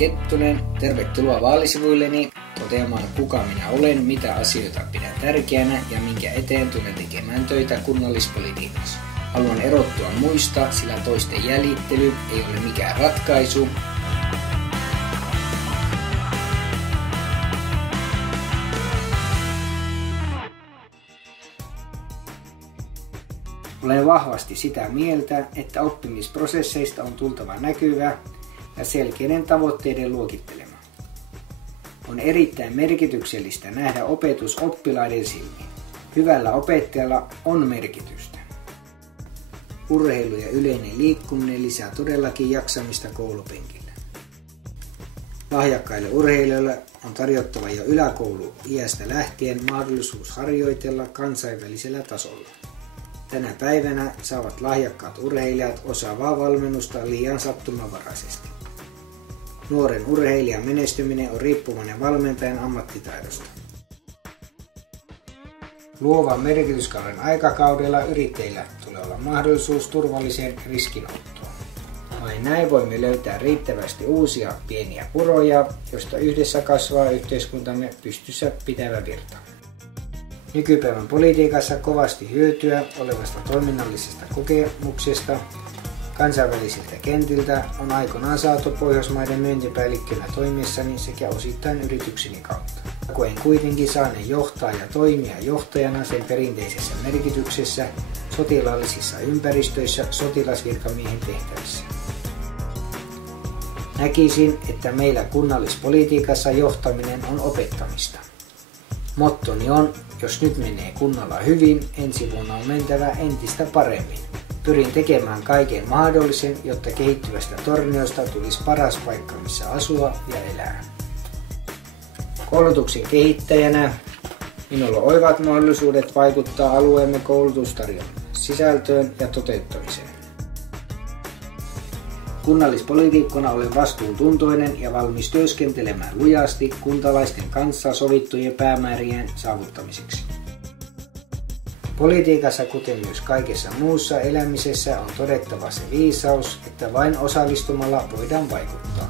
Kettunen. Tervetuloa vaalisivuilleni toteamaan, kuka minä olen, mitä asioita pidän tärkeänä ja minkä eteen tulen tekemään töitä kunnallispolitiikassa. Haluan erottua muista, sillä toisten jäljittely ei ole mikään ratkaisu. Olen vahvasti sitä mieltä, että oppimisprosesseista on tultava näkyvä ja selkeiden tavoitteiden luokittelema. On erittäin merkityksellistä nähdä opetus oppilaiden silmiin. Hyvällä opettajalla on merkitystä. Urheilu ja yleinen liikkuminen lisää todellakin jaksamista koulupenkillä. Lahjakkaille urheilijoille on tarjottava jo yläkouluiästä lähtien mahdollisuus harjoitella kansainvälisellä tasolla. Tänä päivänä saavat lahjakkaat urheilijat osaavaa valmennusta liian sattumanvaraisesti. Nuoren urheilijan menestyminen on riippuvainen valmentajan ammattitaidosta. Luovan merkityskauden aikakaudella yrittäjillä tulee olla mahdollisuus turvalliseen riskinottoon. Vain näin voimme löytää riittävästi uusia pieniä puroja, joista yhdessä kasvaa yhteiskuntamme pystyssä pitävä virta. Nykypäivän politiikassa kovasti hyötyä olevasta toiminnallisesta kokemuksesta kansainvälisiltä kentiltä on aikoinaan saatu Pohjoismaiden myyntipäällikkönä toimiessani sekä osittain yritykseni kautta. Koen kuitenkin saaneen johtaa ja toimia johtajana sen perinteisessä merkityksessä sotilaallisissa ympäristöissä sotilasvirkamiehen tehtävissä. Näkisin, että meillä kunnallispolitiikassa johtaminen on opettamista. Mottoni on, jos nyt menee kunnolla hyvin, ensi vuonna on mentävä entistä paremmin. Pyrin tekemään kaiken mahdollisen, jotta kehittyvästä Torniosta tulisi paras paikka, missä asua ja elää. Koulutuksen kehittäjänä minulla on oivat mahdollisuudet vaikuttaa alueemme koulutustarjonnan sisältöön ja toteuttamiseen. Kunnallispoliitikkona olen vastuuntuntoinen ja valmis työskentelemään lujasti kuntalaisten kanssa sovittujen päämäärien saavuttamiseksi. Politiikassa, kuten myös kaikessa muussa elämisessä, on todettava se viisaus, että vain osallistumalla voidaan vaikuttaa.